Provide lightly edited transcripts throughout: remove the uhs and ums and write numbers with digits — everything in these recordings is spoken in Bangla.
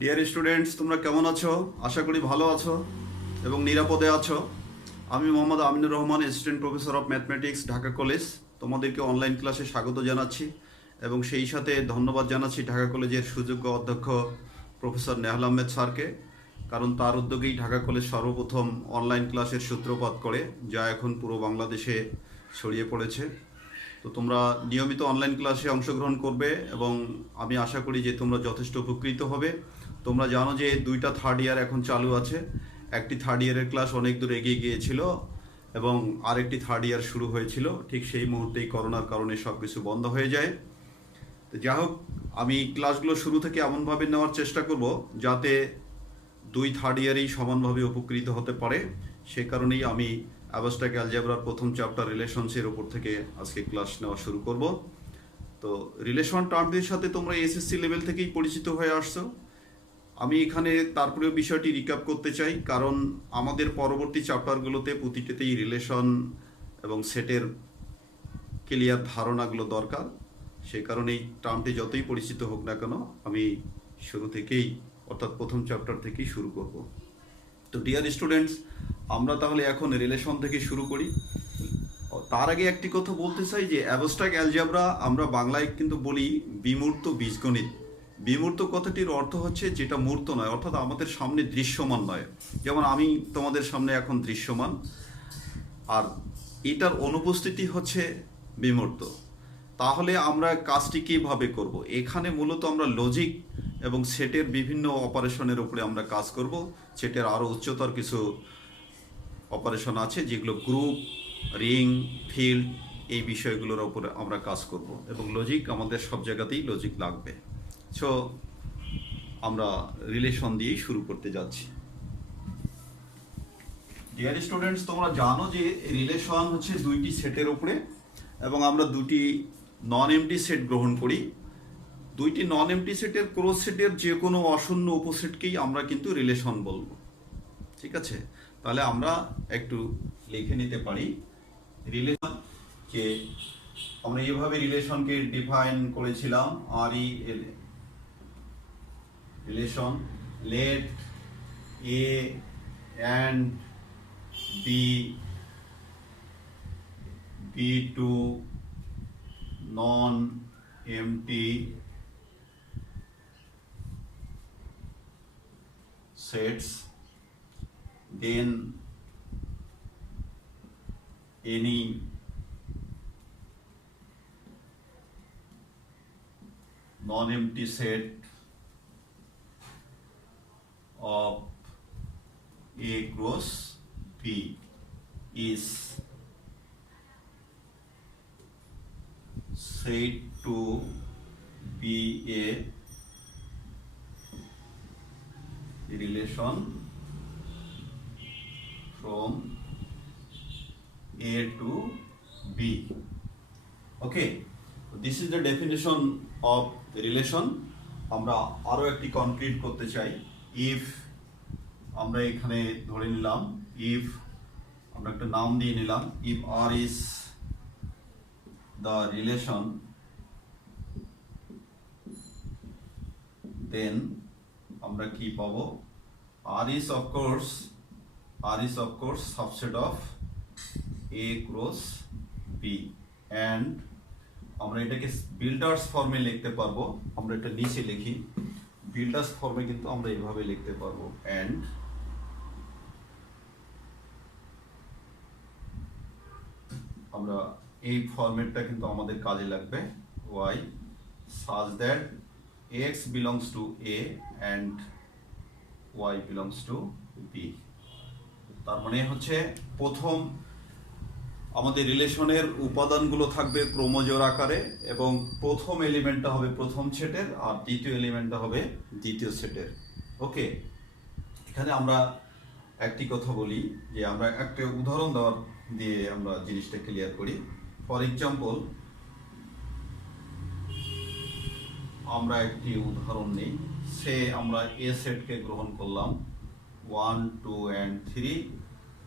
ডিয়ার স্টুডেন্টস, তোমরা কেমন আছো? আশা করি ভালো আছো এবং নিরাপদে আছো। আমি Mohammad Aminur Rahman, assistant professor of mathematics, Dhaka college, তোমাদেরকে অনলাইন ক্লাসে স্বাগত জানাচ্ছি এবং সেই সাথে ধন্যবাদ জানাচ্ছি ঢাকা কলেজের সুযোগ্য অধ্যক্ষ প্রফেসর নেহাল আহমেদ স্যারকে, কারণ তার উদ্যোগেই ঢাকা কলেজ সর্বপ্রথম অনলাইন ক্লাসের সূত্রপাত করে, যা এখন পুরো বাংলাদেশে ছড়িয়ে পড়েছে। তো তোমরা নিয়মিত অনলাইন ক্লাসে অংশগ্রহণ করবে এবং আমি আশা করি যে তোমরা যথেষ্ট উপকৃত হবে। তোমরা জানো যে দুইটা থার্ড ইয়ার এখন চালু আছে। একটি থার্ড ইয়ারের ক্লাস অনেক দূর এগিয়ে গিয়েছিল এবং আরেকটি থার্ড ইয়ার শুরু হয়েছিল। ঠিক সেই মুহূর্তেই করোনার কারণে সব কিছু বন্ধ হয়ে যায়। তো যা হোক, আমি ক্লাসগুলো শুরু থেকে এমনভাবে নেওয়ার চেষ্টা করব যাতে দুই থার্ড ইয়ারই সমানভাবে উপকৃত হতে পারে। সে কারণেই আমি অ্যাবস্ট্রাক্ট অ্যালজেব্রার প্রথম চ্যাপ্টার রিলেশনসের ওপর থেকে আজকে ক্লাস নেওয়া শুরু করব। তো রিলেশন টার্মটির সাথে তোমরা এসএসসি লেভেল থেকেই পরিচিত হয়ে আসছো। আমি এখানে তারপরেও বিষয়টি রিক্যাপ করতে চাই, কারণ আমাদের পরবর্তী চ্যাপ্টারগুলোতে প্রতিটিতেই রিলেশন এবং সেটের ক্লিয়ার ধারণাগুলো দরকার। সেই কারণে এই টার্মটি যতই পরিচিত হোক না কেন, আমি শুরু থেকেই অর্থাৎ প্রথম চ্যাপ্টার থেকেই শুরু করব। তো ডিয়ার স্টুডেন্টস, আমরা তাহলে এখন রিলেশন থেকে শুরু করি। তার আগে একটি কথা বলতে চাই যে অ্যাবস্ট্রাক্ট অ্যালজেব্রা আমরা বাংলায় কিন্তু বলি বিমূর্ত বীজগণিত। বিমূর্ত কথাটির অর্থ হচ্ছে যেটা মূর্ত নয়, অর্থাৎ আমাদের সামনে দৃশ্যমান নয়। যেমন আমি তোমাদের সামনে এখন দৃশ্যমান, আর এটার অনুপস্থিতি হচ্ছে বিমূর্ত। তাহলে আমরা কাজটি কীভাবে করব? এখানে মূলত আমরা লজিক এবং সেটের বিভিন্ন অপারেশনের উপরে আমরা কাজ করব। সেটের আরও উচ্চতর কিছু অপারেশন আছে যেগুলো গ্রুপ, রিং, ফিল্ড, এই বিষয়গুলোর উপরে আমরা কাজ করব এবং লজিক, আমাদের সব জায়গাতেই লজিক লাগবে। সো আমরা রিলেশন দিয়েই শুরু করতে যাচ্ছি। ডিয়ার স্টুডেন্টস, তোমরা জানো যে রিলেশন হচ্ছে দুইটি সেটের উপরে এবং আমরা দুটি নন এমটি সেট গ্রহণ করি। দুইটি নন এমটি সেটের ক্রস সেটের যে কোনো অশূন্য উপসেটকেই আমরা কিন্তু রিলেশন বলবো। ঠিক আছে, তাহলে আমরা একটু লিখে নিতে পারি রিলেশন, যে আমরা এইভাবে রিলেশনকে ডিফাইন করেছিলাম। আর ই relation let A and B two non empty sets, then any non-empty set of A cross B is said to be a relation from A to B. Okay, this is the definition of relation. আমরা আরো একটি কনক্রিট করতে চাই। ইফ আমরা এখানে ধরে নিলাম, ইফ আমরা একটা নাম দিয়ে নিলাম, if R is the relation, then আমরা কি পাবো? R is of course subset of A cross B, and আমরা এটাকে বিল্ডার্স ফর্মে লিখতে পারবো। আমরা এটা নিচে লিখি, বিল্ডার্স ফর্মে কিন্তু আমরা এইভাবে লিখতে পারবো, অ্যান্ড আমরা এই ফরম্যাটটা কিন্তু আমাদের কাজে লাগবে। Y such that x belongs to a and y belongs to b। তার মানে হচ্ছে প্রথম আমাদের রিলেশনের উপাদানগুলো থাকবে ক্রোমোজোর আকারে এবং প্রথম এলিমেন্টটা হবে প্রথম সেটের আর দ্বিতীয় এলিমেন্টটা হবে দ্বিতীয় সেটের। ওকে, এখানে আমরা একটি কথা বলি যে আমরা একটা উদাহরণ দিয়ে আমরা জিনিসটা ক্লিয়ার করি। ফর এক্সাম্পল, আমরা একটি উদাহরণ নিই। সে আমরা এ সেটকে গ্রহণ করলাম 1, 2 and 3,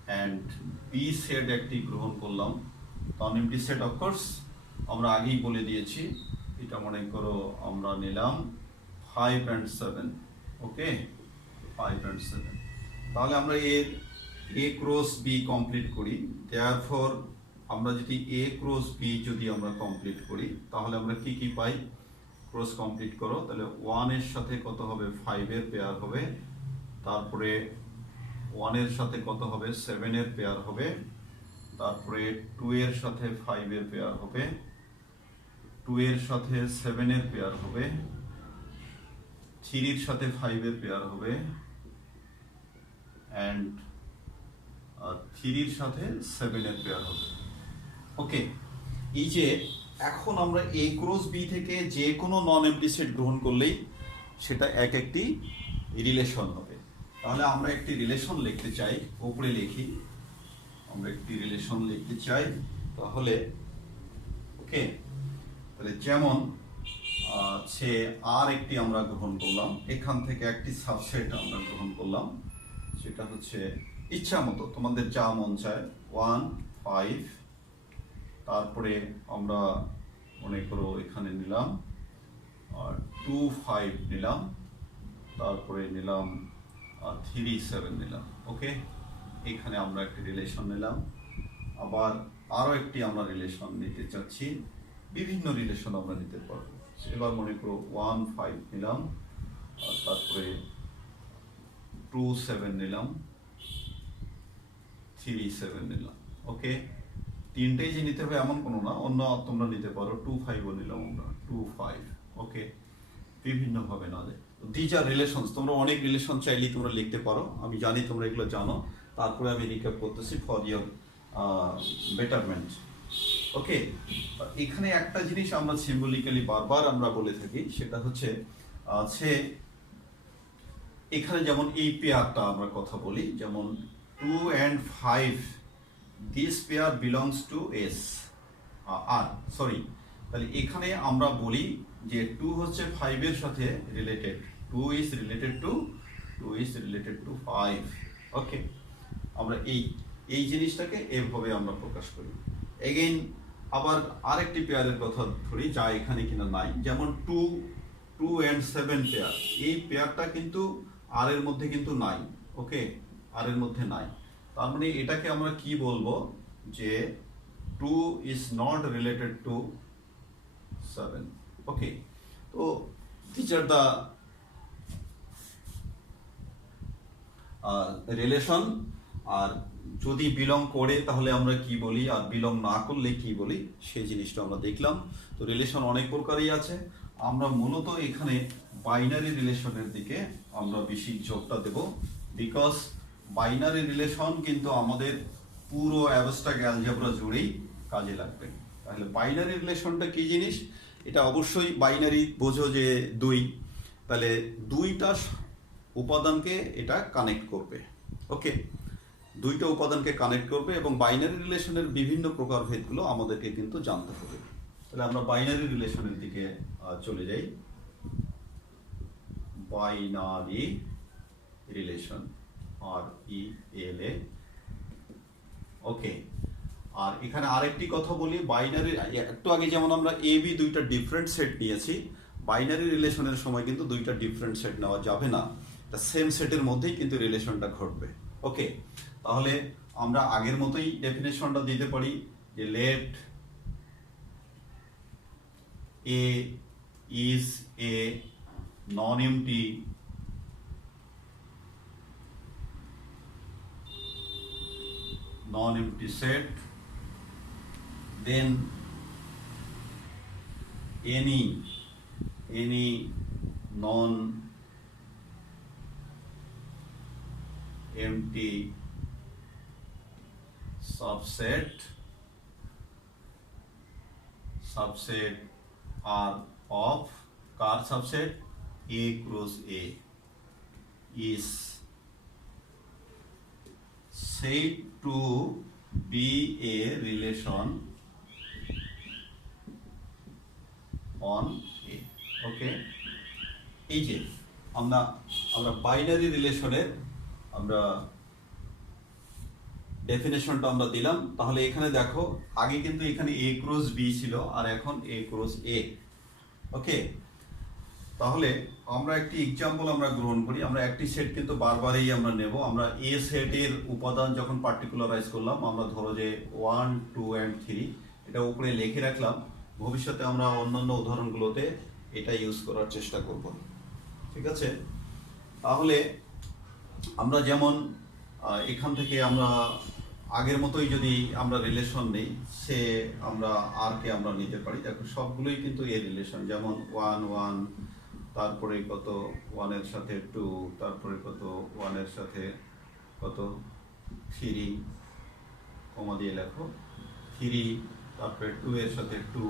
অ্যান্ড বি সেট একটি গ্রহণ করলাম। নন এমটি সেট অফকোর্স আমরা আগেই বলে দিয়েছি, এটা মনে করো আমরা নিলাম 5 and 7। ওকে 5 and 7 তাহলে আমরা এর a ক্রস b কমপ্লিট করি দেয়ারফর আমরা যদি a ক্রস b যদি আমরা কমপ্লিট করি তাহলে আমরা কি কি পাই ক্রস কমপ্লিট করো তাহলে 1 এর সাথে কত হবে 5 এর পেয়ার হবে তারপরে 1 এর সাথে কত হবে 7 এর পেয়ার হবে তারপরে 2 এর সাথে 5 এর পেয়ার হবে 2 এর সাথে 7 এর পেয়ার হবে 3 এর সাথে 5 এর পেয়ার হবে এন্ড 3 এর সাথে 7 এর পেয়ার হবে ওকে এই যে এখন আমরা a ক্রস b থেকে যে কোনো নন এমপ্টি সেট গ্রহণ করলেই সেটা একটি রিলেশন হবে তাহলে আমরা একটি রিলেশন লিখতে চাই উপরে লিখি আমরা একটি রিলেশন লিখতে চাই তাহলে ওকে তাহলে যেমন সে আর একটি আমরা গ্রহণ করলাম এখান থেকে একটি সাবসেট আমরা গ্রহণ করলাম সেটা হচ্ছে ইচ্ছা মতো তোমাদের যা মন চায় 1 5 তারপরে আমরা মনে করো এখানে নিলাম আর 2 5 নিলাম তারপরে নিলাম 3 7 নিলাম ওকে এখানে আমরা একটি রিলেশন নিলাম আবার আরো একটি আমরা রিলেশন নিতে চাচ্ছি বিভিন্ন রিলেশন আমরা নিতে পারবো এবার মনে করো 1 5 নিলাম আর তারপরে 2 7 নিলাম 3 7 নিলাম ওকে তিনটেই যে নিতে হবে এমন কোনো না অন্য তোমরা নিতে পারো 2 5 ও নিলাম আমরা 2 5 ওকে বিভিন্ন ভাবে না যায় দিজ আর রিলেশনস তোমরা অনেক রিলেশন চাইলেই তোমরা লিখতে পারো আমি জানি তোমরা এগুলো জানো তারপরে আমি রিক্যাপ করতেছি ফর ইওর বেটারমেন্ট ওকে এখানে একটা জিনিস আমরা সিম্বলিক্যালি বারবার আমরা বলে থাকি সেটা হচ্ছে সে এখানে যেমন এই পেয়ারটা আমরা কথা বলি যেমন 2 and 5 this pair belongs to S R sorry তাহলে এখানে আমরা বলি যে 2 হচ্ছে 5 এর সাথে রিলেটেড 2 ইজ রিলেটেড টু 5 ওকে আমরা এই জিনিসটাকে এভাবে আমরা প্রকাশ করি এগেইন আবার আরেকটি পেয়ারের কথা ধরি যা এখানে কিনা নাই যেমন 2 and 7 পেয়ার এই পেয়ারটা কিন্তু আর এর মধ্যে কিন্তু নাই ওকে আর এর মধ্যে নাই তার মানে এটাকে আমরা কি বলবো যে 2 is not related to 7 ওকে তো these are the রিলেশন আর যদি বিলং করে তাহলে আমরা কি বলি আর বিলং না করলে কি বলি সেই জিনিসটা আমরা দেখলাম তো রিলেশন অনেক প্রকারই আছে আমরা মূলত এখানে বাইনারি রিলেশনের দিকে আমরা বেশি জোরটা দেব বিকজ বাইনারি রিলেশন কিন্তু আমাদের পুরো অ্যাবস্ট্রাক্ট অ্যালজেব্রা জুড়েই কাজে লাগবে তাহলে বাইনারি রিলেশনটা কি জিনিস এটা অবশ্যই বাইনারি বোঝো যে 2 তাহলে 2টা উপাদানকে এটা কানেক্ট করবে ওকে 2টা উপাদানকে কানেক্ট করবে এবং বাইনারি রিলেশনের বিভিন্ন প্রকারভেদগুলো আমাদেরকে কিন্তু জানতে হবে তাহলে আমরা বাইনারি রিলেশনের দিকে চলে যাই বাইনারি রিলেশন RELA ওকে আর এখানে আরেকটি কথা বলি বাইনারি একটু আগে যেমন আমরা AB দুইটা ডিফারেন্ট সেট নিয়েছি বাইনারি রিলেশনের সময় কিন্তু দুইটা ডিফারেন্ট সেট নেওয়া যাবে না তা সেম সেটের মধ্যেই কিন্তু রিলেশনটা ঘটবে ওকে তাহলে আমরা আগের মতোই ডেফিনেশনটা দিতে পারি যে late A is a non-empty set then any non-empty subset are of car subset A cross A is said to be a relation on A okay এই যে আমরা বাইনারি রিলেশনের আমরা ডেফিনেশনটা আমরা দিলাম তাহলে এখানে দেখো আগে কিন্তু এখানে A ক্রস B ছিল আর এখন A ক্রস A ওকে তাহলে আমরা একটি এক্সাম্পল আমরা গ্রহণ করি। আমরা একটি সেট কিন্তু বারবারই আমরা নেব। আমরা এ সেটের উপাদান যখন পার্টিকুলারাইজ করলাম, আমরা ধরো যে 1, 2 and 3 এটা উপরে লিখে রাখলাম। ভবিষ্যতে আমরা অন্যান্য উদাহরণগুলোতে এটা ইউজ করার চেষ্টা করব, ঠিক আছে? তাহলে আমরা যেমন এখান থেকে আমরা আগের মতোই যদি আমরা রিলেশন নেই, সে আমরা আর কে আমরা নিতে পারি। দেখো সবগুলোই কিন্তু এ রিলেশন, যেমন 1, 1, তারপরে কত 1 এর সাথে 2, তারপরে কত 1 এর সাথে কত 3, কমা দিয়ে লেখো 3, তারপরে 2 এর সাথে 2,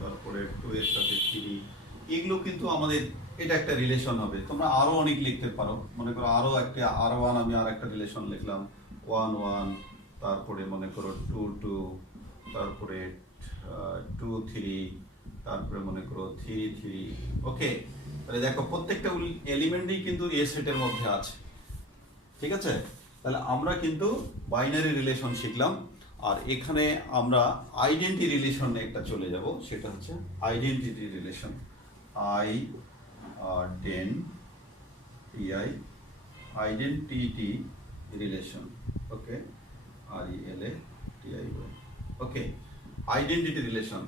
তারপরে 2 এর সাথে 3। এগুলো কিন্তু আমাদের এটা একটা রিলেশন হবে। তোমরা আরো অনেক লিখতে পারো, মনে করো আরো একটা R1 আমি আর একটা রিলেশন লিখলাম 1, 1, তারপরে মনে করো 2, 2, তারপরে 2, 3, তারপরে মনে করো 3, 3। ওকে, তাহলে দেখো প্রত্যেকটা এলিমেন্টই কিন্তু এ সেটের মধ্যে আছে, ঠিক আছে? তাহলে আমরা কিন্তু বাইনারি রিলেশন শিখলাম। আর এখানে আমরা আইডেন্টি রিলেশনে একটা চলে যাব, সেটা হচ্ছে identity relation. Identity relation. Okay, RELATI। Okay, identity relation.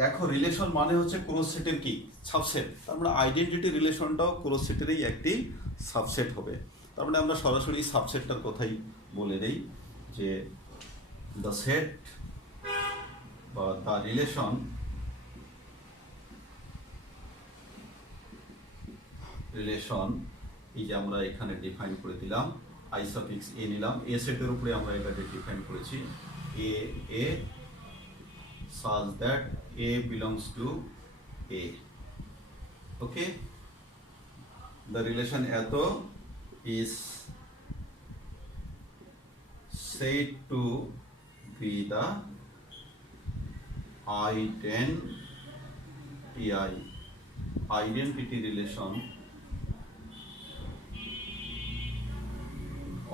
দেখো রিলেশন মানে হচ্ছে ক্রস সেটের কি সাবসেট। তার মানে আইডেন্টিটি রিলেশনটাও ক্রস সেটেরই একটি সাবসেট হবে। তার মানে আমরা সরাসরি সাবসেটটার কথাই বলে দেই যে দ্য সেট বা দ্য রিলেশন এই যে আমরা এখানে ডিফাইন করে দিলাম, আই সাফিক্স এ নিলাম, এ সেটের উপরে আমরা এটাকে ডিফাইন করেছি এ such that A belongs to A. Okay, the relation eto is said to be the identity relation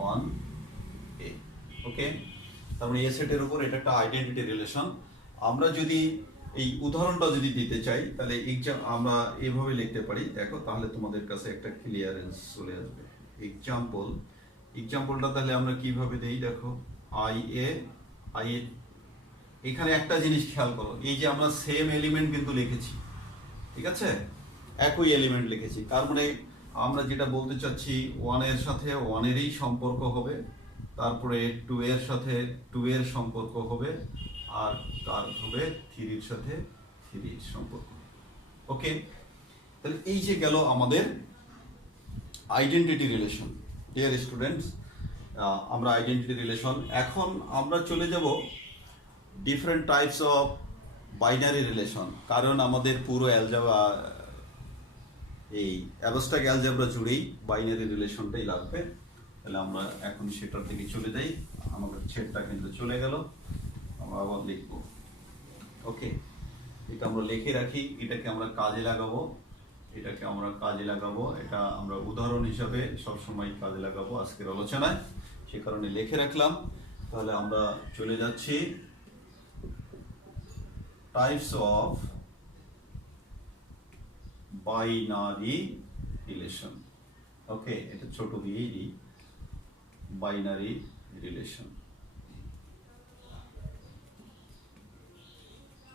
on A. Okay, তার মানে এ সেটের উপর এটা একটা আইডেন্টিটি রিলেশন। আমরা যদি এই উদাহরণটা যদি দিতে চাই, তাহলে আমরা এভাবে লিখতে পারি। দেখো তাহলে তোমাদের কাছে একটা ক্লিয়ারেন্স চলে আসবে। এক্সাম্পলটা তাহলে আমরা কিভাবে দেই, দেখো আই এ এখানে একটা জিনিস খেয়াল করো, এই যে আমরা সেম এলিমেন্ট কিন্তু লিখেছি, ঠিক আছে? একই এলিমেন্ট লিখেছি। তার মানে আমরা যেটা বলতে চাচ্ছি 1 এর সাথে 1 এরই সম্পর্ক হবে, তারপরে 2 এর সাথে 2 এর সম্পর্ক হবে, আর তার হবে 3 এর সাথে 3 এর সম্পর্ক। ওকে, তাহলে এই যে গেল আমাদের আইডেন্টিটি রিলেশন। ডিয়ার স্টুডেন্টস, আমরা আইডেন্টিটি রিলেশন, এখন আমরা চলে যাব different types of binary relation. কারণ আমাদের পুরো অ্যালজেব্রা, এই অ্যাবস্ট্রাক্ট অ্যালজেব্রা জুড়েই বাইনারি রিলেশনটাই লাগবে। তাহলে আমরা এখন সেটার দিকে চলে যাই। আমাদের সেটটা কিন্তু চলে গেল, আমরা আবার লিখব। ওকে, এটা আমরা লিখে রাখি, এটাকে আমরা কাজে লাগাবো, এটা আমরা উদাহরণ হিসাবে সবসময় কাজে লাগাবো আজকের আলোচনায়, সে কারণে লিখে রাখলাম। তাহলে আমরা চলে যাচ্ছি টাইপস অফ বাইনারি রিলেশন। ওকে, এটা ছোট দিয়েই দিই, বাইনারি রিলেশন।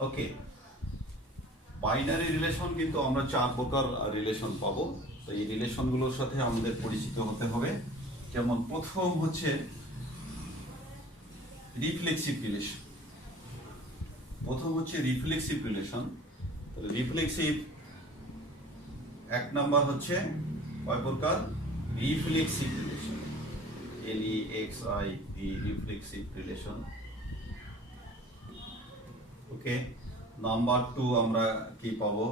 ওকে, বাইনারি রিলেশন কিন্তু আমরা 4 প্রকার রিলেশন পাবো। তো এই রিলেশনগুলোর সাথে আমাদের পরিচিত হতে হবে। যেমন প্রথম হচ্ছে রিফ্লেক্সিভ রিলেশন। রিফ্লেক্সিভ এক নাম্বার হচ্ছে কয় প্রকার? Reflexive relation, LEXIV, reflexive relation. Okay, number 2 আমরা কি পাবো?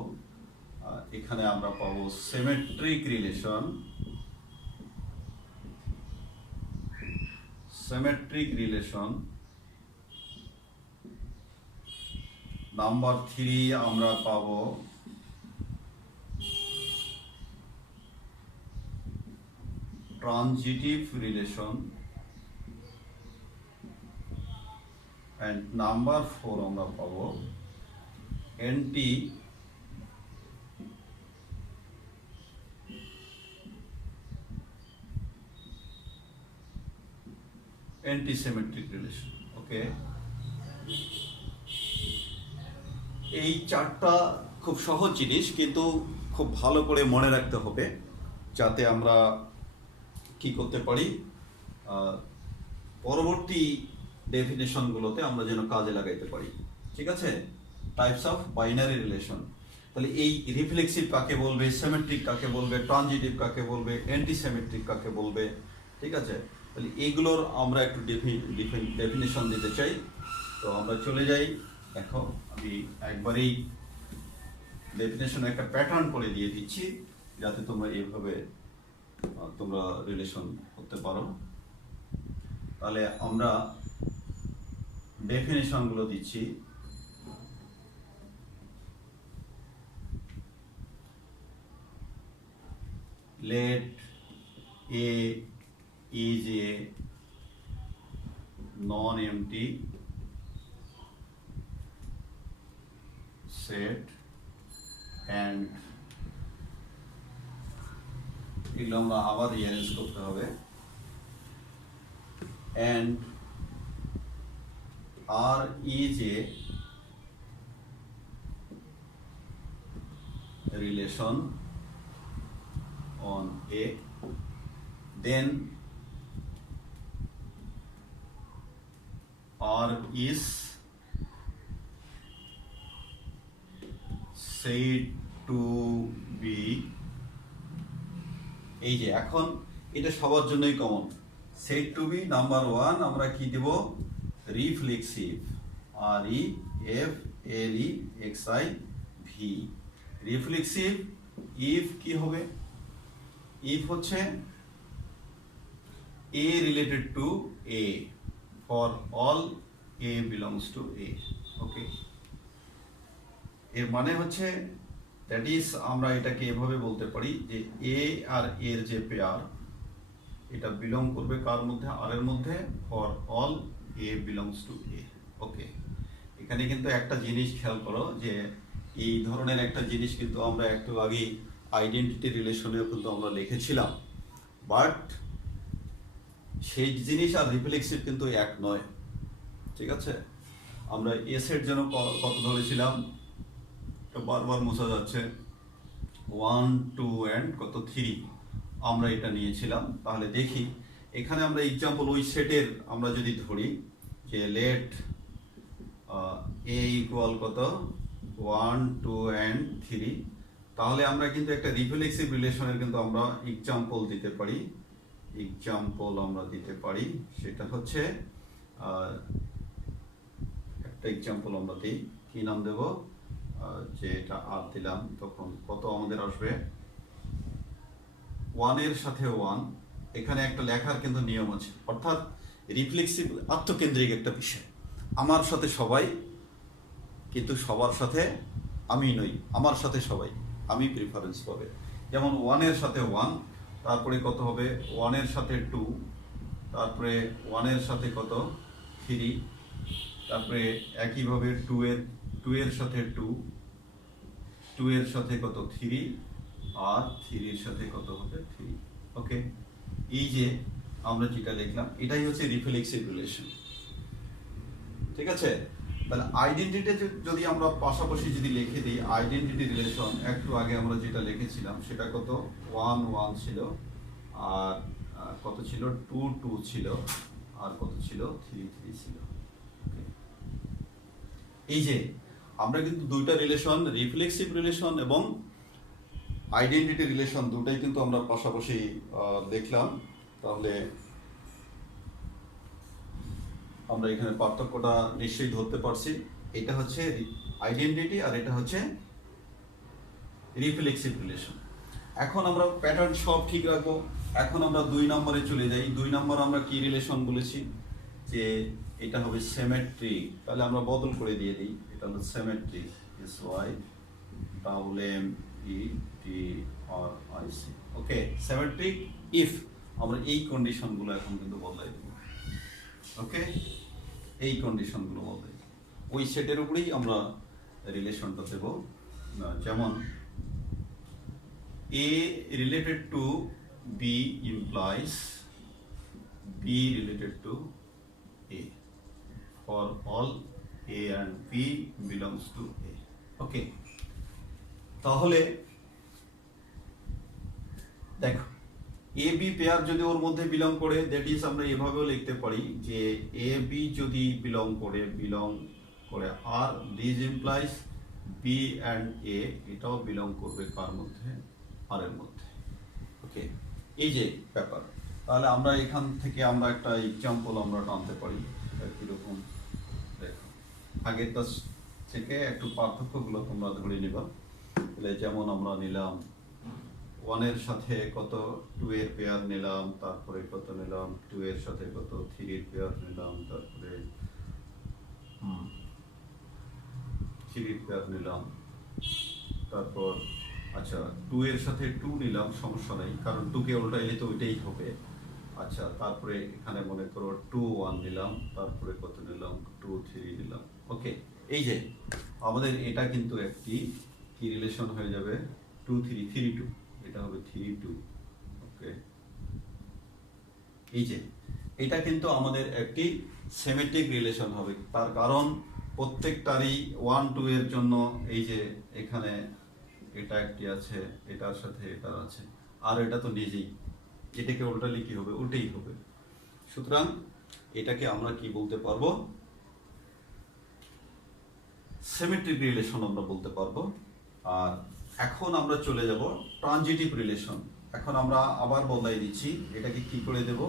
এখানে আমরা পাবো সিমেট্রিক রিলেশন। নাম্বার 3 আমরা পাবো ট্রানজিটিভ রিলেশন। and নাম্বার 4 আমরা পাবো অ্যান্টি অ্যান্টিসিমেট্রিক রিলেশন। ওকে, এই চারটা খুব সহজ জিনিস, কিন্তু খুব ভালো করে মনে রাখতে হবে যাতে আমরা কি করতে পারি, পরবর্তী ডেফিনেশনগুলোতে আমরা যেন কাজে লাগাইতে পারি। ঠিক আছে, টাইপস অফ বাইনারি রিলেশন। তাহলে এই রিফ্লেক্সিভ কাকে বলবে, সিমেট্রিক কাকে বলবে, ট্রানজিটিভ কাকে বলবে, অ্যান্টিসিমেট্রিক কাকে বলবে। ঠিক আছে, তাহলে এইগুলোর আমরা একটু ডেফিনেশন দিতে চাই। তো আমরা চলে যাই। দেখো, আমি একবারেই ডেফিনেশন একটা প্যাটার্ন করে দিয়ে দিচ্ছি যাতে তোমরা এইভাবে তোমরা রিলেশন করতে পারো। তাহলে আমরা ডেফিনেশনগুলো দিচ্ছি। Let A is a non-empty set and এগুলো আমরা আবার রিঅ্যারেঞ্জ করতে হবে। and R is a relation on A, then R is said to be, এই যে এখন এটা সবার জন্যই common, said to be number 1 আমরা কি দেব, রিফ্লেক্সিভ, REFLEXIV, রিফ্লেক্সিভ। ইফ কি হবে, if হচ্ছে A related to A for all A belongs to A। ওকে, এর মানে হচ্ছে দ্যাট ইজ, আমরা এটাকে এভাবে বলতে পারি যে A আর এর যে পেয়ার, এটা বিলং করবে কার মধ্যে, আর এর মধ্যে, for all A belongs to A। ওকে, এখানে কিন্তু একটা জিনিস খেয়াল করো যে এই ধরনের একটা জিনিস কিন্তু আমরা একটু আগে আইডেন্টিটি রিলেশনেও কিন্তু আমরা লিখেছিলাম, বাট সেই জিনিস আর রিফ্লেক্সিভ কিন্তু এক নয়। ঠিক আছে, আমরা এস এর জন্য কত ধরেছিলাম, বারবার মোছা যাচ্ছে, 1 2 and কত 3 আমরা এটা নিয়েছিলাম। তাহলে দেখি এখানে আমরা এক্সাম্পল ওই সেটের আমরা যদি ধরি যে লেট A ইকুয়াল কত 1 2 and 3, তাহলে আমরা কিন্তু একটা রিফ্লেক্সিভ রিলেশনের কিন্তু আমরা এক্সাম্পল দিতে পারি। এক্সাম্পল আমরা দিতে পারি, সেটা হচ্ছে একটা এক্সাম্পল আমরা দিই, কি নাম দেব, যে এটা আর দিলাম, তখন কত আমাদের আসবে, 1 এর সাথে 1। এখানে একটা লেখার কিন্তু নিয়ম আছে, অর্থাৎ রিফ্লেক্সিভ আত্মকেন্দ্রিক একটা বিষয়, আমার সাথে সবাই, কিন্তু সবার সাথে আমি নই, আমার সাথে সবাই, আমি প্রিফারেন্স পাবে। যেমন 1 এর সাথে 1, তারপরে কত হবে 1 এর সাথে 2, তারপরে 1 এর সাথে কত 3, তারপরে একইভাবে 2 এর সাথে 2 এর সাথে কত 3, আর 3 এর সাথে কত হবে 3। ওকে, এই যে আমরা যেটা লিখলাম এটাই হচ্ছে রিফ্লেক্সিভ রিলেশন। ঠিক আছে, তাহলে আইডেন্টিটি যদি আমরা পাশাপাশি যদি লিখে দিই, আইডেন্টিটি রিলেশন একটু আগে আমরা যেটা লিখেছিলাম সেটা কত 1 1 ছিল, আর কত ছিল 2 2 ছিল, আর কত ছিল 3 3 ছিল। এই যে আমরা কিন্তু দুইটা রিলেশন, রিফ্লেক্সিভ রিলেশন এবং আইডেন্টিটি রিলেশন, দুটাই কিন্তু আমরা পাশাপাশি দেখলাম। তাহলে আমরা এখানে পার্থক্যটা নিশ্চয়ই ধরতে পারছি, এটা হচ্ছে আইডেন্টিটি আর এটা হচ্ছে রিফ্লেক্সিভ রিলেশন। এখন আমরা প্যাটার্ন সব ঠিক রাখবো। এখন আমরা 2 নম্বরে চলে যাই। 2 নম্বর আমরা কি রিলেশন বলেছি, যে এটা হবে সিমেট্রিক। তাহলে আমরা বদল করে দিয়ে দিই, এটা হলো symmetric, SYMETRIC। Okay, symmetric if আমরা এই কন্ডিশনগুলো এখন কিন্তু বদলাই দেব। ওকে, এই কন্ডিশনগুলো বদলাই, ওই সেটের উপরেই আমরা রিলেশনটা দেব। যেমন A related to B implies B related to A, for all A and B belongs to A. ওকে, তাহলে দেখো এ বি পেয়ার যদি ওর মধ্যে বিলং করে, দ্যাট ইজ আমরা এভাবেও লিখতে পারি যে এ বি যদি বিলং করে আর this implies B and a এটাও বিলং করবে কার মধ্যে, আর এর মধ্যে। ওকে, এই যে ব্যাপার, তাহলে আমরা এখান থেকে আমরা একটা এক্সাম্পল আমরা টানতে পারি। কিরকম দেখো, আগেরটা থেকে একটু পার্থক্যগুলো তোমরা ধরে নিবা। তাহলে যেমন আমরা নিলাম 1 এর সাথে কত 2 এর পেয়ার নিলাম, তারপরে কত নিলাম 2 এর সাথে কত 3 এর পেয়ার নিলাম, তারপরে 3 এর পেয়ার নিলাম, তারপর আচ্ছা 2 এর সাথে 2 নিলাম, সমস্যা নাই, কারণ 2 কে উল্টাইলে তো ওইটাই হবে। আচ্ছা, তারপরে এখানে মনে করো 2 1 নিলাম, তারপরে কত নিলাম 2 3 নিলাম। ওকে, এই যে আমাদের এটা কিন্তু একটি কি রিলেশন হয়ে যাবে, 2 3 3 2, এটা হবে 3 2। ওকে, এই যে এটা কিন্তু আমাদের একটি সিমেট্রিক রিলেশন হবে, তার কারণ প্রত্যেকটারই 1 2 এর জন্য এই যে এখানে এটা একটি আছে, এটার সাথে এটার আছে, আর এটা তো নিজেই, এটাকে উল্টালে কি হবে, উল্টেই হবে। সুতরাং এটাকে আমরা কি বলতে পারবো, সিমেট্রিক রিলেশন আমরা বলতে পারবো। আর এখন আমরা চলে যাব ট্রানজিটিভ রিলেশন। এখন আমরা আবার বদলাই দিচ্ছি, এটাকে কি করে দেব,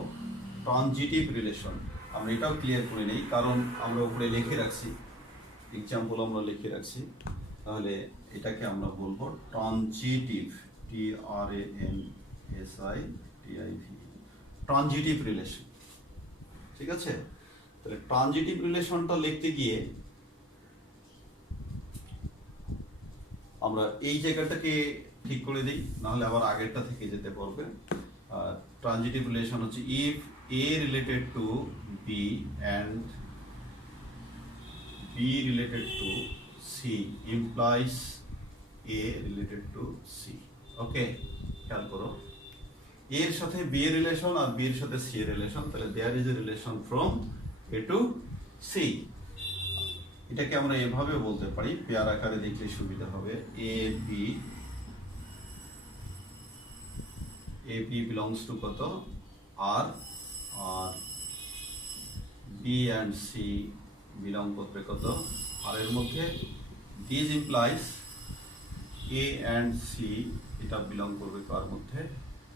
ট্রানজিটিভ রিলেশন। আমরা এটাও ক্লিয়ার করে নেই, কারণ আমরা উপরে লিখে রাখছি, এক্সাম্পল আমরা লিখে রাখছি। তাহলে এটাকে আমরা বলবো ট্রানজিটিভ, TRANSITIV, ট্রানজিটিভ রিলেশন। ঠিক আছে, তাহলে ট্রানজিটিভ রিলেশনটা লিখতে গিয়ে আমরা এই জায়গাটাকে ঠিক করে দিই, নাহলে আবার আগেরটা থেকে যেতে পারবে। ট্রানজিটিভ রিলেশন হচ্ছে if A related to B and B related to C implies A related to C. ওকে, খেয়াল করো, A এর সাথে B এর রিলেশন আর B এর সাথে C এর রিলেশন, তাহলে there is a relation from A to C। এটাকে আমরা এভাবে বলতে পারি, পেয়ার আকারে দেখলে সুবিধা হবে, AB belongs to কত R, R B and C belong করবে কত আর এর মধ্যে, this implies A and C এটা বিলং করবে কার মধ্যে,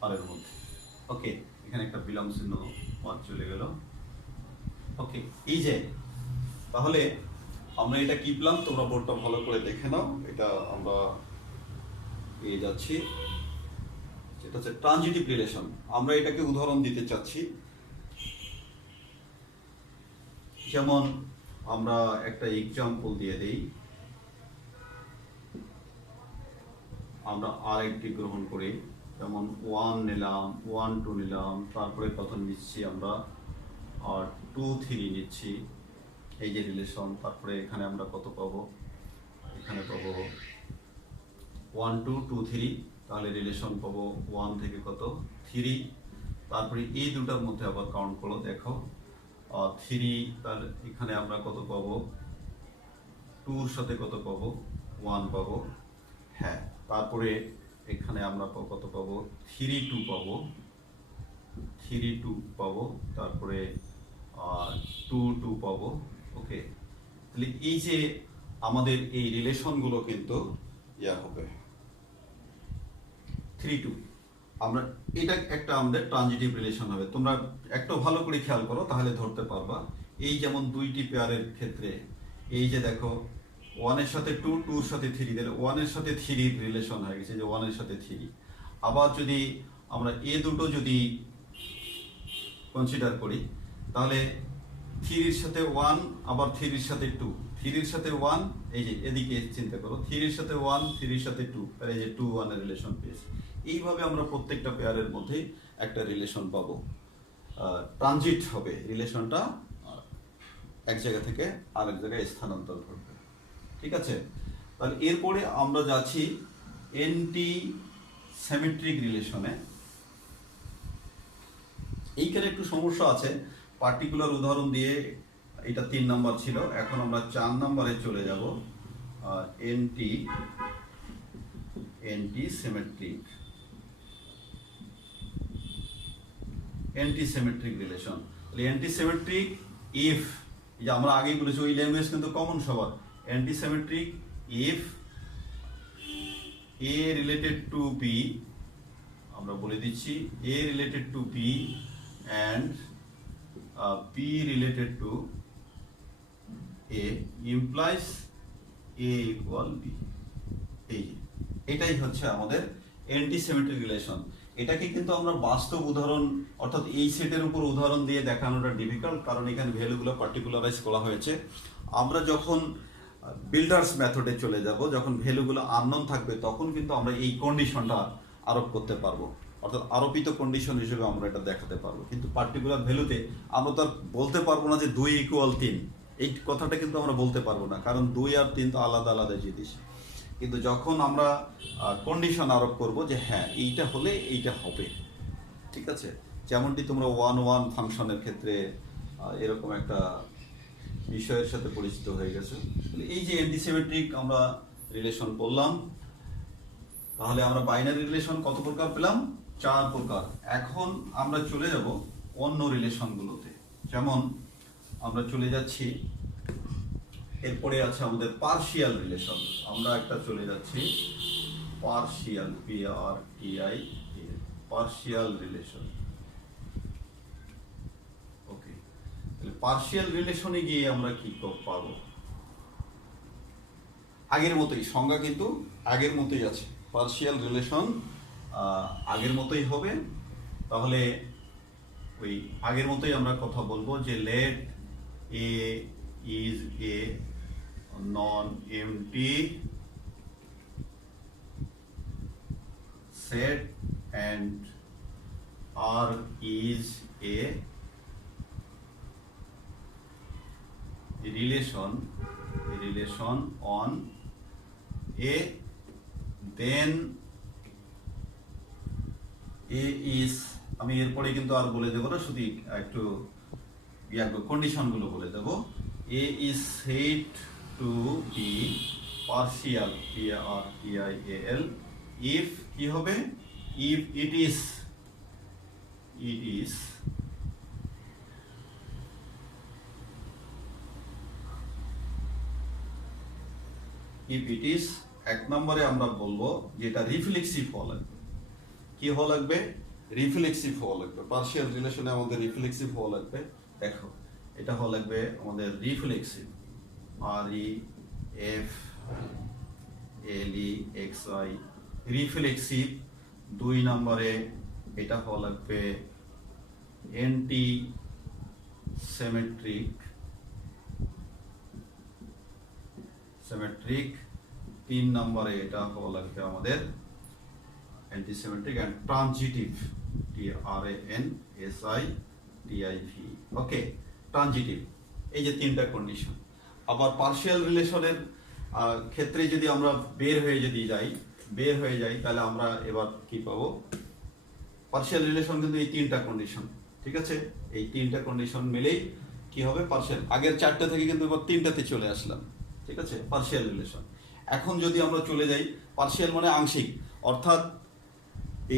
আর এর মধ্যে। ওকে, এখানে একটা বিলং চিহ্ন মার চলে গেল। ওকে, এই যে তাহলে আমরা এটা কি পেলাম, তোমরা বোর্ডটা ভালো করে দেখে নাও, এটা আমরা পেয়ে যাচ্ছি, এটা হচ্ছে ট্রানজিটিভ রিলেশন। আমরা এটাকে উদাহরণ দিতে চাচ্ছি, যেমন আমরা একটা এক্সাম্পল দিয়ে দেই, আমরা আরেকটি গ্রহণ করি, যেমন 1 নিলাম, 1 2 নিলাম, তারপরে কত নিচ্ছি আমরা, আর 2 3 নিচ্ছি, এই যে রিলেশন। তারপরে এখানে আমরা কত পাবো, এখানে পাবো 1 2 2 3, তাহলে রিলেশন পাবো 1 থেকে কত 3। তারপরে এই দুটার মধ্যে আবার কাউন্ট করো, দেখো 3, তাহলে এখানে আমরা কত পাবো, 2 এর সাথে কত পাবো, 1 পাবো। হ্যাঁ, তারপরে এখানে আমরা কত পাবো, 3 2 পাবো, 3 2 পাবো, তারপরে 2 2 পাবো। ওকে, তাহলে এই যে আমাদের এই রিলেশনগুলো কিন্তু ইয়া হবে 3 2, আমরা এটা একটা আমাদের ট্রানজিটিভ রিলেশন হবে। তোমরা একটু ভালো করে খেয়াল করো, তাহলে ধরতে পারবা। এই যেমন দুইটি পেয়ারের ক্ষেত্রে এই যে দেখো 1 এর সাথে 2, 2 এর সাথে 3 দিলে 1 এর সাথে 3 রিলেশন হয়ে গেছে, যে 1 এর সাথে 3। আবার যদি আমরা এ দুটো যদি কনসিডার করি, তাহলে 3 এর সাথে 1, আবার 3 এর সাথে 2, 3 এর সাথে 1, এই যে এদিকে চিন্তা করো, 3 এর সাথে 1, 3 এর সাথে 2, তাহলে এই যে 2 1 এর রিলেশন পেয়েছি। এইভাবে আমরা প্রত্যেকটা পেয়ারের মধ্যে একটা রিলেশন পাবো, ট্রানজিট হবে রিলেশনটা, এক জায়গা থেকে আরেক জায়গায় স্থানান্তর করবে। ঠিক আছে, তাহলে এরপরে আমরা যাচ্ছি এন্টি সিমেট্রিক রিলেশনে। এইখানে একটু সমস্যা আছে, পার্টিকুলার উদাহরণ দিয়ে, এটা 3 নাম্বার ছিল, এখন আমরা 4 নম্বরে চলে যাব। Anti symmetric relation. Anti symmetric if, যে আমরা আগেই বলেছি, ওই ল্যাঙ্গুয়েজ কিন্তু কমন সবার। Anti symmetric if A related to B, আমরা বলে দিচ্ছি A related to B and B related to A implies A equal B. এটাই হচ্ছে আমাদের অ্যান্টি সিমেট্রিক রিলেশন। এটাকে কিন্তু আমরা বাস্তব উদাহরণ, অর্থাৎ এই সেটের উপর উদাহরণ দিয়ে দেখানোটা ডিফিকাল্ট, কারণ এখানে ভ্যালুগুলো পার্টিকুলারাইজ করা হয়েছে। আমরা যখন বিল্ডার্স মেথডে চলে যাব, যখন ভ্যালুগুলো আননোন থাকবে, তখন কিন্তু আমরা এই কন্ডিশনটা আরোপ করতে পারবো, অর্থাৎ আরোপিত কন্ডিশন হিসেবে আমরা এটা দেখাতে পারবো। কিন্তু পার্টিকুলার ভ্যালুতে আমরা তো আর বলতে পারবো না যে 2 ইকুয়াল 3, এই কথাটা কিন্তু আমরা বলতে পারবো না, কারণ 2 আর 3 তো আলাদা আলাদা জিনিস। কিন্তু যখন আমরা কন্ডিশন আরোপ করব যে হ্যাঁ এইটা হলে এইটা হবে, ঠিক আছে, যেমনটি তোমরা 1 ফাংশনের ক্ষেত্রে এরকম একটা বিষয়ের সাথে পরিচিত হয়ে গেছে। এই যে অ্যান্টিসিমেট্রিক আমরা রিলেশন বললাম, তাহলে আমরা বাইনারি রিলেশন কত প্রকার পেলাম? 4 প্রকার। এখন আমরা চলে যাব অন্য রিলেশনগুলোতে। যেমন আমরা চলে যাচ্ছি, এরপরে আছে আমাদের পার্শিয়াল রিলেশন। আমরা একটা চলে যাচ্ছি পার্শিয়াল, PRTI, পার্শিয়াল রিলেশন। ওকে, তাহলে পার্শিয়াল রিলেশনে গিয়ে আমরা কি পাবো? আগের মতোই সংজ্ঞা, কিন্তু আগের মতোই আছে। পার্শিয়াল রিলেশন আগের মতোই হবে। তাহলে ওই আগের মতোই আমরা কথা বলবো যে let A is a non-empty set and R is a relation on A, then A is, আমি এরপরে কিন্তু আর বলে দেবো না, শুধু একটু কন্ডিশন গুলো বলে দেবো। A is said to be partial, PRTIAL, if কি হবে? if it is এক নম্বরে আমরা বলবো যেটা রিফ্লেক্সিভ হওয়া লাগবে। কি হওয়া লাগবে? রিফ্লেক্সিভ হওয়া লাগবে। পার্শিয়াল রিলেশনে আমাদের রিফ্লেক্সিভ হওয়া লাগবে। দেখো, এটা হওয়া লাগবে আমাদের রিফ্লেক্সিভ, REFLEXI, রিফ্লেক্সিভ। 2 নম্বরে এটা হওয়া লাগবে অ্যান্টি সিমেট্রিক। 3 নম্বরে এটা হওয়া লাগবে আমাদের antisymmetric and transitive, TRANSITIV। Okay, transitive. এই যে 3টা কন্ডিশন। আবার পার্শিয়াল রিলেশনের ক্ষেত্রে যদি আমরা বের হয়ে যাই, তাহলে আমরা এবার কি পাবো? পার্শিয়াল রিলেশন কিন্তু এই 3টা কন্ডিশন, ঠিক আছে? এই 3টা কন্ডিশন মিলেই কি হবে? পার্শিয়াল। আগের 4টা থেকে কিন্তু এবার 3টাতে চলে আসলাম, ঠিক আছে? Partial relation. এখন যদি আমরা চলে যাই, পার্শিয়াল মানে আংশিক, অর্থাৎ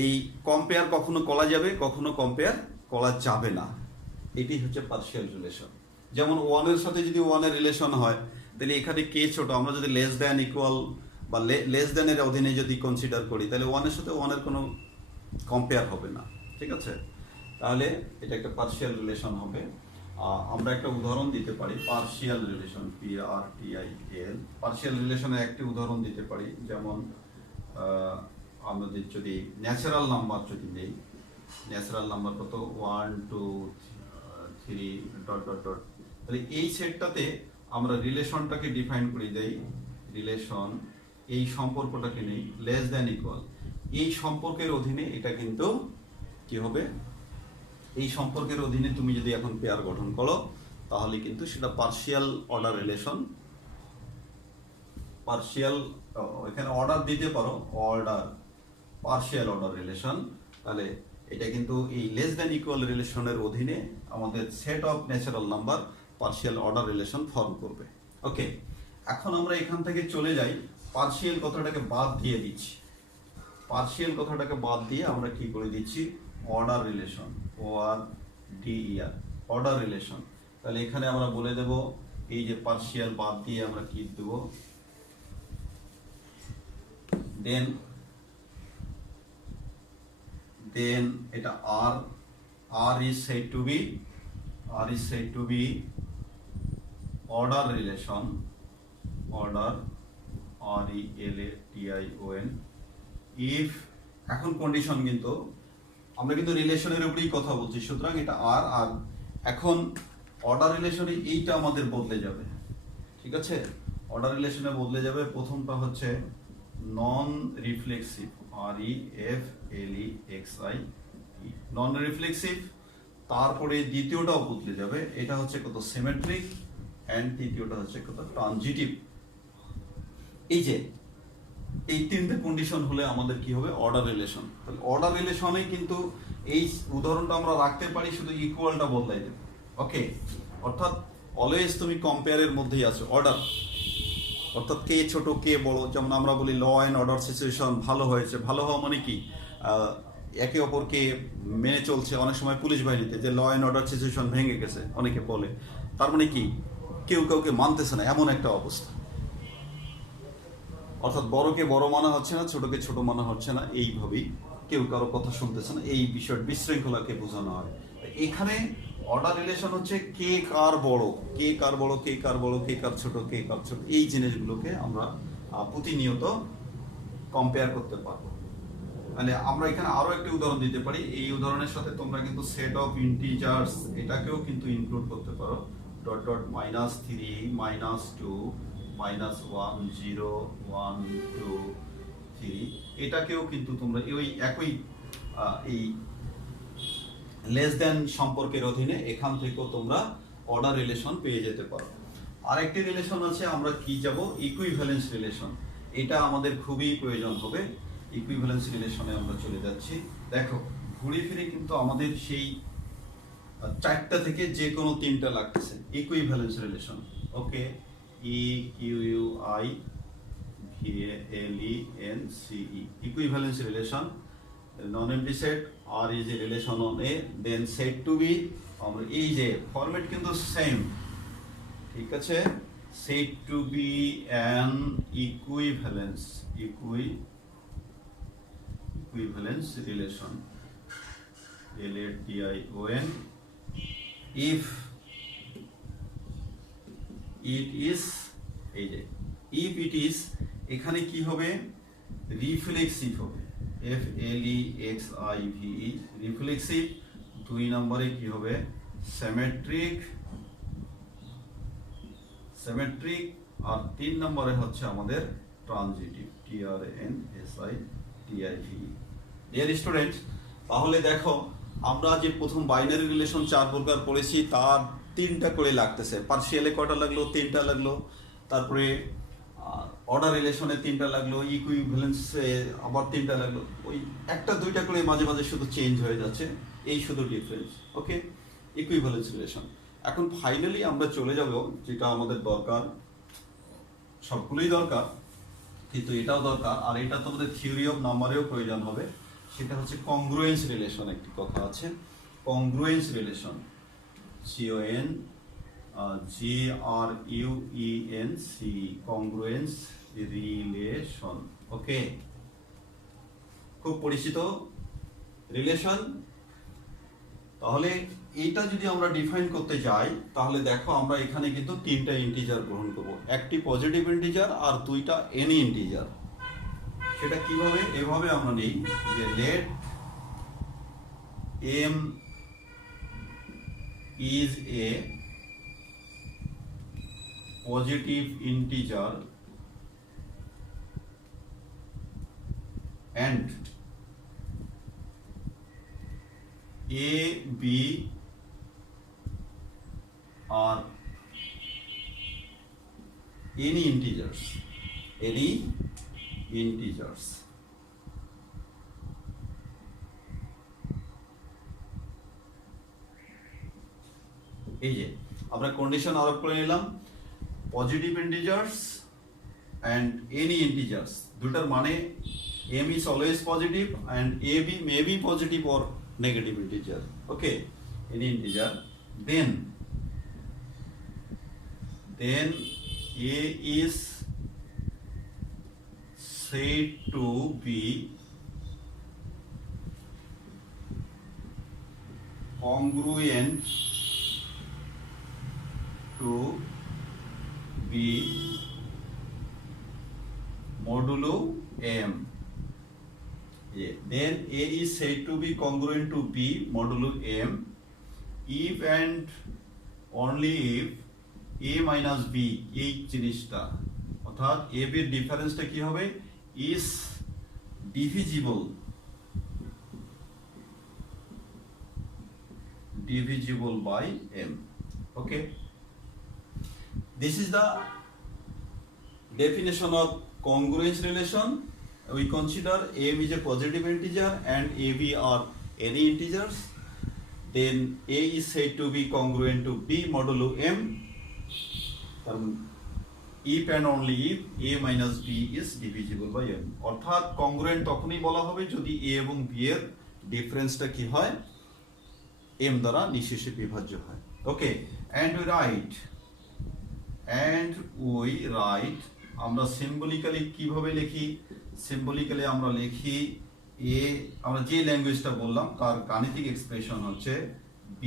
এই কম্পেয়ার কখনো করা যাবে, কখনো কম্পেয়ার করা যাবে না। এটি হচ্ছে পার্শিয়াল রিলেশন। যেমন 1 এর সাথে যদি 1 এর রিলেশন হয়, তাহলে এখানে কে ছোট, আমরা যদি লেস দ্যান ইকুয়াল বা লেস দ্যান এর অধীনে যদি কনসিডার করি, তাহলে 1 এর সাথে 1 এর কোনো কম্পেয়ার হবে না, ঠিক আছে? তাহলে এটা একটা পার্শিয়াল রিলেশন হবে। আমরা একটা উদাহরণ দিতে পারি পার্শিয়াল রিলেশন, PRTIAL। পার্শিয়াল রিলেশনের একটি উদাহরণ দিতে পারি, যেমন আমাদের যদি ন্যাচারাল নাম্বার যদি নেই, ন্যাচারাল নাম্বার কত? 1 2 3 ডট ডট ডট। তাহলে এই সেটটাতে আমরা রিলেশনটাকে ডিফাইন করে দেই। রিলেশন, এই সম্পর্কটাকে নেই, লেস দ্যান ইকুয়াল। এই সম্পর্কের অধীনে এটা কিন্তু কি হবে? এই সম্পর্কের অধীনে তুমি যদি এখন পেয়ার গঠন করো, তাহলে কিন্তু সেটা পার্শিয়াল অর্ডার রিলেশন। পার্শিয়াল, এখানে অর্ডার দিতে পারো, অর্ডার, পার্শিয়াল অর্ডার রিলেশন। তাহলে এটা কিন্তু এই লেস দ্যান ইকুয়াল রিলেশনের অধীনে আমাদের set of natural number partial order relation form করবে। ওকে, এখন আমরা এখান থেকে চলে যাই, পার্শিয়াল কথাটাকে বাদ দিয়ে দিচ্ছি। পার্শিয়াল কথাটাকে বাদ দিয়ে আমরা কি করে দিচ্ছি, অর্ডার রিলেশন, ও আর ডি আর, অর্ডার রিলেশন। তাহলে এখানে আমরা বলে দেব এই যে পার্শিয়াল বাদ দিয়ে আমরা কি দেব, দেন এটা আর is said to be order relation, order RELATION if, এখন কন্ডিশন কিন্তু আমরা কিন্তু রিলেশনের উপরেই কথা বলছি, সুতরাং এটা আর এখন অর্ডার রিলেশনে এইটা আমাদের বদলে যাবে, ঠিক আছে, অর্ডার রিলেশনে বদলে যাবে। প্রথমটা হচ্ছে নন রিফ্লেক্সিভ, REFLEXIV, নন রিফ্লেক্সিভ। তারপরে দ্বিতীয়টাও বদলে যাবে, এটা হচ্ছে কত সিমেট্রিক, এন্ড তৃতীয়টা হচ্ছে কত ট্রানজিটিভ। এই যে এই তিনটে কন্ডিশন হলে আমাদের কি হবে, অর্ডার রিলেশন। তাহলে অর্ডার রিলেশনে কিন্তু এই উদাহরণটা আমরা রাখতে পারি, শুধু ইকুয়ালটা বদলাই দেবে। ওকে, অর্থাৎ অলওয়েজ তুমি কম্পেয়ারের মধ্যেই আছো, অর্ডার, অর্থাৎ কে ছোট কে বড়। যেমন আমরা বলি ল অ্যান্ড অর্ডার সিচুয়েশন ভালো হয়েছে, ভালো হওয়া মানে কি, একে অপরকে মেনে চলছে। অনেক সময় পুলিশ বাহিনীতে যে ল অ্যান্ড অর্ডার সিচুয়েশন ভেঙে গেছে অনেকে বলে, তার মানে কি কেউ কাউকে মানতেছে না, এমন একটা অবস্থা। অর্থাৎ বড়কে বড় মানা হচ্ছে না, ছোটকে ছোট মানা হচ্ছে না, এইভাবেই কেউ কারো কথা শুনতেছে না, এই বিষয় বিশৃঙ্খলাকে বোঝানো হয়। এখানে অর্ডার রিলেশন হচ্ছে কে কার বড়, কে কার বড়, কে কার বড়, কে কার ছোট, কে কার ছোট, এই জিনিসগুলোকে আমরা প্রতিনিয়ত কম্পেয়ার করতে পারবো। মানে আমরা এখানে আরো একটা উদাহরণ দিতে পারি, এই উদাহরণের সাথে তোমরা কিন্তু সেট অফ ইন্টিজার্স এটাকেও কিন্তু ইনক্লুড করতে পারো, ডট ডট -3 -2 -1 0 1 2 3, এটাকেও কিন্তু তোমরা ওই একই এই লেস দেন সম্পর্কের অধীনে এখান থেকেও তোমরা অর্ডার রিলেশন পেয়ে যেতে পারো। আরেকটি রিলেশন আছে, আমরা কি যাব, ইকুইভ্যালেন্স রিলেশন। এটা আমাদের খুবই প্রয়োজন হবে। ইকুইভ্যালেন্স রিলেশনে আমরা চলে যাচ্ছি। দেখো ঘুরে ফিরে কিন্তু আমাদের সেই চারটা থেকে যে কোনো তিনটা লাগতেছে equivalence relation. Okay, EQUIVALENCE, equivalence relation, non-empty set, R is a relation on A, then said to be, আমরা এই যে ফরম্যাট কিন্তু সেম, ঠিক আছে, said to be an equivalence relation, LATION, if it is, এই যে if it is, এখানে কি হবে, রিফ্লেক্সিভ হবে, FLEXIVE, রিফ্লেক্সিভ। 2 নম্বরে কি হবে, সিমেট্রিক, আর 3 নম্বরে হচ্ছে আমাদের ট্রানজিটিভ, TRANSITIVE। ডিয়ার স্টুডেন্ট, তাহলে দেখো আমরা যে প্রথম বাইনারি রিলেশন 4 প্রকার পড়েছি, তার 3টা করে লাগতেছে। পার্শিয়ালে কয়টা লাগলো, 3টা লাগলো। তারপরে অর্ডার রিলেশনে 3টা লাগলো, ইকুইভ্যালেন্সে আবার 3টা লাগলো। ওই একটা দুইটা করে মাঝে মাঝে শুধু চেঞ্জ হয়ে যাচ্ছে, এই শুধু ডিফারেন্স। ওকে, ইকুইভ্যালেন্স রিলেশন। এখন ফাইনালি আমরা চলে যাব, যেটা আমাদের দরকার, সবগুলোই দরকার কিন্তু এটাও দরকার, আর এটা তোমাদের থিওরি অফ নাম্বারেও প্রয়োজন হবে, সেটা হচ্ছে কংগ্রুয়েন্স রিলেশন। একটি কথা আছে, কংগ্রুয়েন্স রিলেশন, GRUENC, কংগ্রুয়েন্স রিলেশন। ওকে, খুব পরিচিত রিলেশন। তাহলে এইটা যদি আমরা ডিফাইন করতে যাই, তাহলে দেখো আমরা এখানে কিন্তু 3টা ইন্টিজার গ্রহণ করব, একটি পজিটিভ ইন্টিজার আর 2টা এনি ইন্টিজার। সেটা কিভাবে, এভাবে আমরা নেই যে let m is a positive integer and a, b are any integers, any integers. এই যে আমরা কন্ডিশন আরোপ করে নিলাম, positive integers and any integers, দুটার মানে m is always positive and ab may be positive or negative integer. Okay, any integer, then a is said to be congruent to b modulo m. Yeah. Then a is said to be congruent to b modulo m if and only if a minus b এই জিনিসটা, অর্থাৎ a b এর ডিফারেন্সটা কি হবে, is divisible by m. Okay, this is the definition of congruence relation. We consider m is a positive integer and ab are any integers. Then a is said to be congruent to b modulo m. If and only if a minus b is divisible by m. অর্থাৎ congruent তখনই বলা হবে যদি a এবং b এর ডিফারেন্সটা কি হয়, m দ্বারা নিঃশেষে বিভাজ্য হয়। ওকে, and we write আমরা সিম্বলিক্যালি কিভাবে লিখি, সিম্বলিক্যালি আমরা লিখি a, আমরা যে ল্যাঙ্গুয়েজটা বললাম তার গাণিতিক এক্সপ্রেশন হচ্ছে b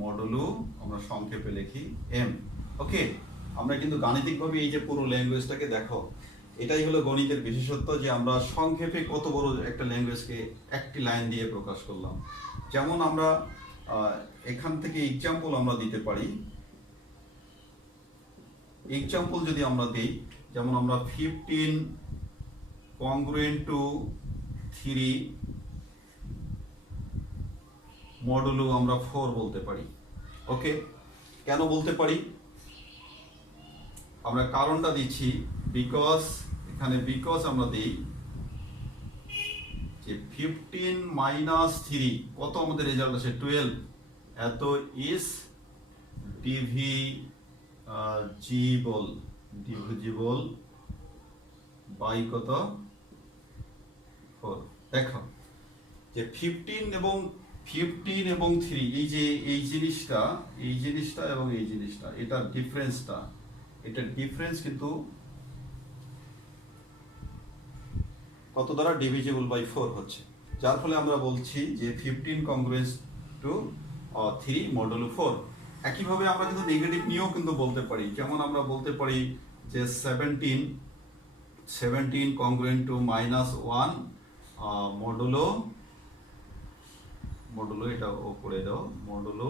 মডুলো, আমরা সংক্ষেপে লিখি m। ওকে, আমরা কিন্তু গাণিতিকভাবে এই যে পুরো ল্যাঙ্গুয়েজটাকে দেখো, এটাই হলো গণিতের বিশেষত্ব যে আমরা সংক্ষেপে কত বড় একটা ল্যাঙ্গুয়েজকে একটি লাইন দিয়ে প্রকাশ করলাম। যেমন আমরা এখান থেকে এক্সাম্পল আমরা দিতে পারি, এক্সাম্পল যদি আমরা দিই, যেমন আমরা 15 congruent to 3 মডুলো আমরা 4 বলতে পারি। ওকে, কেন বলতে পারি, আমরা কারণটা দিচ্ছি, বিকজ এখানে বিকজ আমরা দিই যে 15 মাইনাস 3 কত আমাদের রেজাল্ট আছে 12, এত ইজ ডিভিজিবল বাই কত 4। দেখো যে 15 এবং 3 এই যে এই জিনিসটা এবং এই জিনিসটা, এটার ডিফারেন্স কিন্তু কত দ্বারা ডিভিজিবল বাই 4 হচ্ছে, যার ফলে আমরা বলছি যে 15 congruent to 3 মডুলো 4। একইভাবে আমরা কিন্তু নেগেটিভ নিয়েও কিন্তু বলতে পারি, যেমন আমরা বলতে পারি যে 17 congruent to -1 মডুলো এটা উপরে দাও মডুলো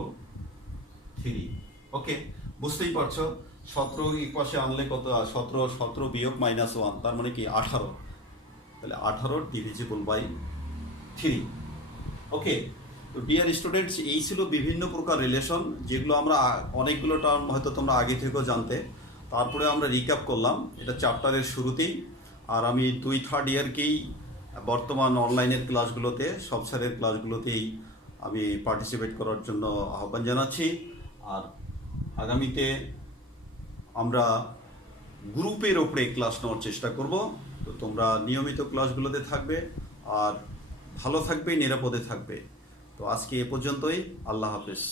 3। ওকে, বুঝতেই পারছো 17 এই পাশে আনলে কত, 17 বিয়োগ -1 তার মানে কি 18, তাহলে 18 ডিভিজিবল বাই 3। ওকে, তো ডিয়ার স্টুডেন্টস, এই ছিল বিভিন্ন প্রকার রিলেশন, যেগুলো আমরা অনেকগুলো টার্ম হয়তো তোমরা আগে থেকেও জানতে, তারপরে আমরা রিক্যাপ করলাম এটা চ্যাপ্টারের শুরুতেই। আর আমি 2-3 ইয়ারকেই বর্তমান অনলাইনের ক্লাসগুলোতে, সব স্যারের ক্লাসগুলোতেই আমি পার্টিসিপেট করার জন্য আহ্বান জানাচ্ছি। আর আগামীতে আমরা গ্রুপের ওপরে ক্লাস নেওয়ার চেষ্টা করব। তো তোমরা নিয়মিত ক্লাসগুলোতে থাকবে আর ভালো থাকবে, নিরাপদে থাকবে। তো আজকে এ পর্যন্তই, আল্লাহ হাফেজ।